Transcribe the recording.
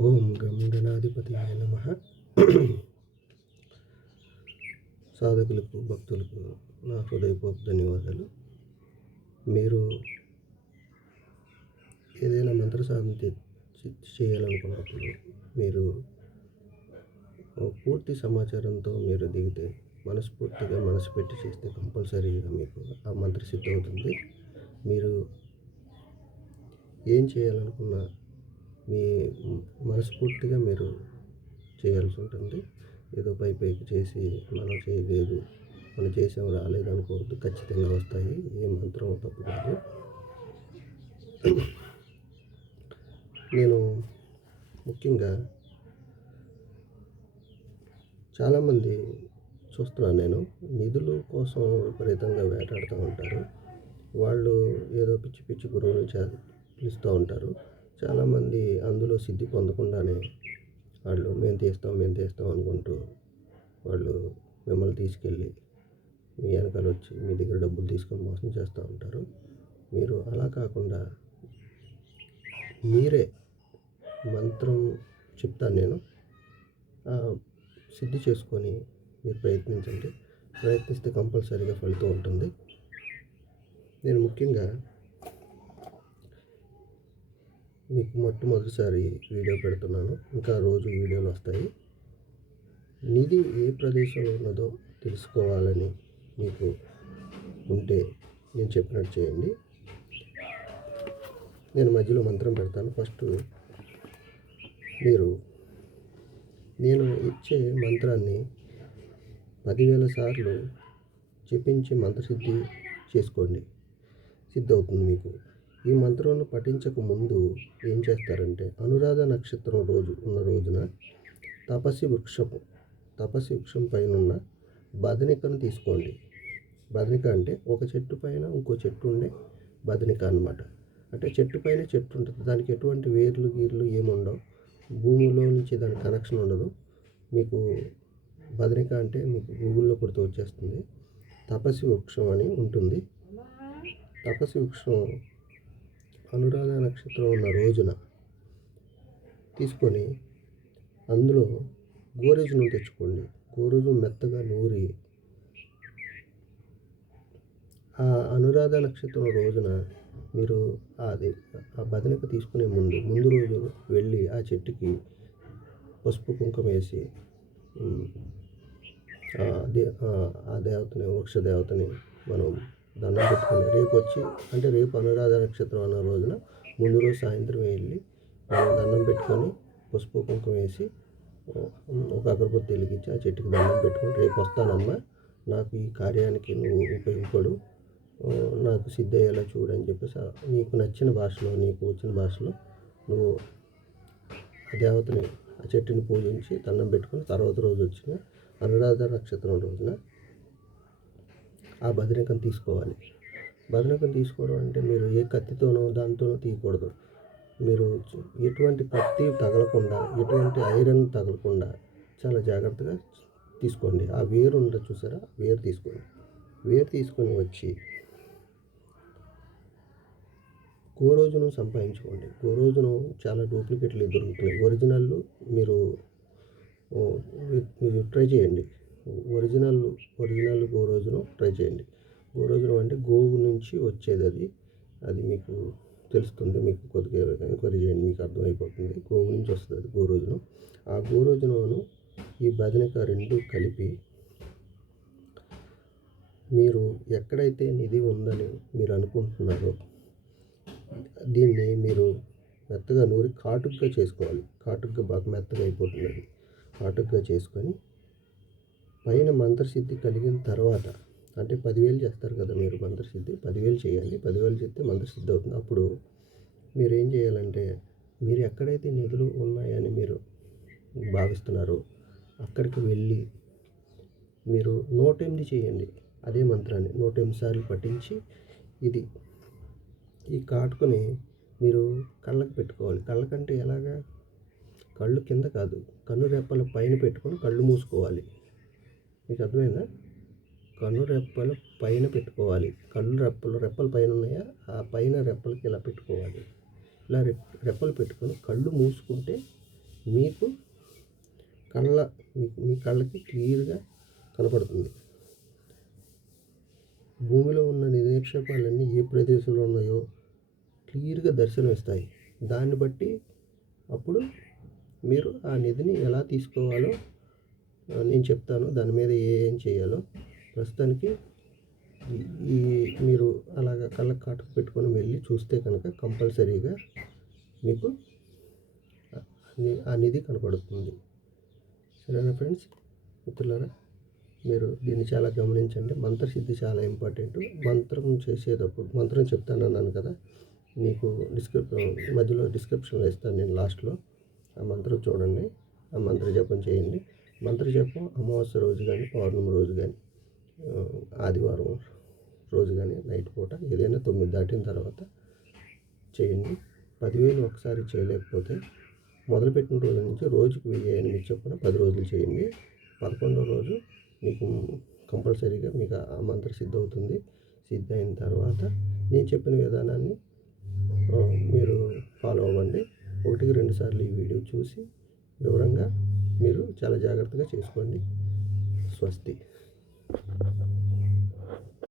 ఓం గం గణాధిపతియాయ నమః. సాధకులకు భక్తులకు నా హృదయపూర్వక ధన్యవాదాలు. మీరు ఏదైనా మంత్ర సాధన చేయాలనుకున్నప్పుడు మీరు పూర్తి సమాచారంతో మీరు దిగితే మనస్ఫూర్తిగా మనసు పెట్టి చేస్తే కంపల్సరీగా మీకు ఆ మంత్ర సిద్ధి అవుతుంది. మీరు ఏం చేయాలనుకున్నా మీ మనస్ఫూర్తిగా మీరు చేయాల్సి ఉంటుంది. ఏదో పైకి చేసి మనం చేయలేదు, మనం చేసాం రాలేదు అనుకోవద్దు. ఖచ్చితంగా వస్తాయి. ఏ మంత్రం తప్పు కాదు. నేను ముఖ్యంగా చాలామంది చూస్తున్నాను, నేను నిధుల కోసం విపరీతంగా వేటాడుతూ ఉంటారు. వాళ్ళు ఏదో పిచ్చి పిచ్చి గురువులు పిలుస్తూ ఉంటారు. చాలామంది అందులో సిద్ధి పొందకుండానే వాళ్ళు మేము తీస్తాం అనుకుంటూ వాళ్ళు మిమ్మల్ని తీసుకెళ్ళి మీ వెనకాల వచ్చి మీ దగ్గర డబ్బులు తీసుకొని మోసం చేస్తూ ఉంటారు. మీరు అలా కాకుండా మీరే మంత్రం చెప్తాను నేను, సిద్ధి చేసుకొని మీరు ప్రయత్నించండి. ప్రయత్నిస్తే కంపల్సరీగా ఫలితం ఉంటుంది. నేను ముఖ్యంగా మీకు మొట్టమొదటిసారి వీడియో పెడుతున్నాను. ఇంకా రోజు వీడియోలు వస్తాయి. నిధి ఏ ప్రదేశంలో ఉన్నదో తెలుసుకోవాలని మీకు ఉంటే నేను చెప్పినట్టు చేయండి. నేను మధ్యలో మంత్రం పెడతాను. ఫస్ట్ మీరు నేను ఇచ్చే మంత్రాన్ని 10,000 సార్లు జపించి మంత్రసిద్ధి చేసుకోండి. సిద్ధి అవుతుంది మీకు. ఈ మంత్రాన్ని పఠించక ముందు ఏం చేస్తారంటే, అనురాధ నక్షత్రం రోజున తపస్సి వృక్షం పైన ఉన్న బదనికను తీసుకోండి. బదనిక అంటే ఒక చెట్టు పైన ఇంకో చెట్టు ఉండే బదనిక అన్నమాట. అంటే చెట్టు పైన చెట్టు ఉంటుంది, దానికి ఎటువంటి వేర్లు గీర్లు ఏముండవు, భూమిలో నుంచి దానికి కనెక్షన్ ఉండదు. మీకు బదనిక అంటే మీకు గూగుల్లో కొడితే వచ్చేస్తుంది. తపస్సి వృక్షం అని ఉంటుంది. తపస్సి వృక్షం అనురాధ నక్షత్రం ఉన్న రోజున తీసుకొని అందులో గోరెజును తెచ్చుకోండి. గోరెజు మెత్తగా నూరి ఆ అనురాధ నక్షత్రం రోజున మీరు ఆ బదనిక తీసుకునే ముందు రోజు వెళ్ళి ఆ చెట్టుకి పసుపు కుంకుమ వేసి ఆ దేవతని, వృక్ష దేవతని మనం దండం పెట్టుకుని రేపు అనురాధ నక్షత్రం అన్న రోజున ముందు రోజు సాయంత్రం వెళ్ళి మనం దండం పెట్టుకొని పసుపు కుంకుమ వేసి ఒక అగరబత్తి వెలిగించి ఆ చెట్టుకి దండం పెట్టుకొని, రేపు వస్తానమ్మా, నాకు ఈ కార్యానికి నువ్వు ఉపయోగపడు, నాకు సిద్ధి అయ్యేలా చూడని చెప్పేసి నీకు నచ్చిన భాషలో, నీకు వచ్చిన భాషలో నువ్వు ఆ దేవతని, ఆ చెట్టుని పూజించి దండం పెట్టుకొని తర్వాత రోజు వచ్చిన అనురాధ నక్షత్రం రోజున ఆ బదనికను తీసుకోవాలి. బదనికను తీసుకోవడం అంటే మీరు ఏ కత్తితోనో దాంతోనో తీయకూడదు. మీరు ఎటువంటి కత్తి తగలకుండా, ఎటువంటి ఐరన్ తగలకుండా చాలా జాగ్రత్తగా తీసుకోండి. ఆ వేరు ఉంటుంది చూసారా, వేరు తీసుకోండి. వేరు తీసుకొని వచ్చి గోరోజును సంపాదించుకోండి. గోరోజును చాలా డూప్లికేట్లు దొరుకుతున్నాయి. ఒరిజినల్ మీరు ట్రై చేయండి. ఒరిజినల్ గోరోజును ట్రై చేయండి. గోరోజును అంటే గోవు నుంచి వచ్చేది. అది మీకు తెలుస్తుంది. మీకు కొద్దిగా ఎంక్వైరీ చేయండి, మీకు అర్థమైపోతుంది. గోవు నుంచి వస్తుంది అది గోరోజును. ఆ గోరోజును ఈ బదనిక రెండు కలిపి మీరు ఎక్కడైతే నిధి ఉందని మీరు అనుకుంటున్నారో దీన్ని మీరు మెత్తగా నూరి కాటుగ్గా చేసుకోవాలి. కాటుగ్గా బాగా మెత్తగా అయిపోతుంది. అది కాటుగ్గా చేసుకొని పైన మంత్రసిద్ధి కలిగిన తర్వాత, అంటే 10,000 చేస్తారు కదా మీరు మంత్రసిద్ధి, 10,000 చేయాలి. 10,000 చేస్తే మంత్రసిద్ధి అవుతుంది. అప్పుడు మీరు ఏం చేయాలంటే, మీరు ఎక్కడైతే నిధులు ఉన్నాయని మీరు భావిస్తున్నారో అక్కడికి వెళ్ళి మీరు 108 చేయండి. అదే మంత్రాన్ని 108 సార్లు పఠించి ఈ కాటుకొని మీరు కళ్ళకు పెట్టుకోవాలి. కళ్ళకంటే ఎలాగా, కళ్ళు కింద కాదు, కన్ను రెప్పల పైన పెట్టుకొని కళ్ళు మూసుకోవాలి. మీకు అర్థమైందా? కన్ను రెప్పల పైన పెట్టుకోవాలి. రెప్పల పైన ఉన్నాయా, ఆ పైన రెప్పలకి ఇలా పెట్టుకోవాలి. ఇలా రెప్పలు పెట్టుకొని కళ్ళు మూసుకుంటే మీకు మీ కళ్ళకి క్లియర్గా కనపడుతుంది. భూమిలో ఉన్న నిక్షేపాలన్నీ ఏ ప్రదేశంలో ఉన్నాయో క్లియర్గా దర్శనమిస్తాయి. దాన్ని బట్టి అప్పుడు మీరు ఆ నిధిని ఎలా తీసుకోవాలో నేను చెప్తాను. దాని మీద ఏం చేయాలో. ప్రస్తుతానికి ఈ మీరు అలాగ కళ్ళకు కాటుకు పెట్టుకొని వెళ్ళి చూస్తే కనుక కంపల్సరీగా మీకు ఆ నిధి కనపడుతుంది. సరేనా ఫ్రెండ్స్, మిత్రులారా, మీరు దీన్ని చాలా గమనించండి. మంత్రసిద్ధి చాలా ఇంపార్టెంట్. మంత్రం చేసేటప్పుడు మంత్రం చెప్తానన్నాను కదా, మీకు మధ్యలో డిస్క్రిప్షన్లో ఇస్తాను నేను లాస్ట్లో. ఆ మంత్రం చూడండి, ఆ మంత్ర జపం చేయండి. మంత్ర జపం అమావాస్య రోజు కానీ, పౌర్ణమి రోజు కానీ, ఆదివారం రోజు కానీ, నైట్ పూట ఏదైనా 9 దాటిన తర్వాత చేయండి. 10,000 ఒకసారి చేయలేకపోతే మొదలుపెట్టిన రోజు నుంచి రోజుకు 1008 చొప్పున 10 రోజులు చేయండి. 11వ రోజు మీకు కంపల్సరీగా మీకు ఆ మంత్ర సిద్ధి అవుతుంది. సిద్ధి అయిన తర్వాత నేను చెప్పిన విధానాన్ని మీరు ఫాలో అవ్వండి. 1-2 సార్లు ఈ వీడియో చూసి వివరంగా మీరు చాలా జాగ్రత్తగా చేసుకోండి. స్వస్తి.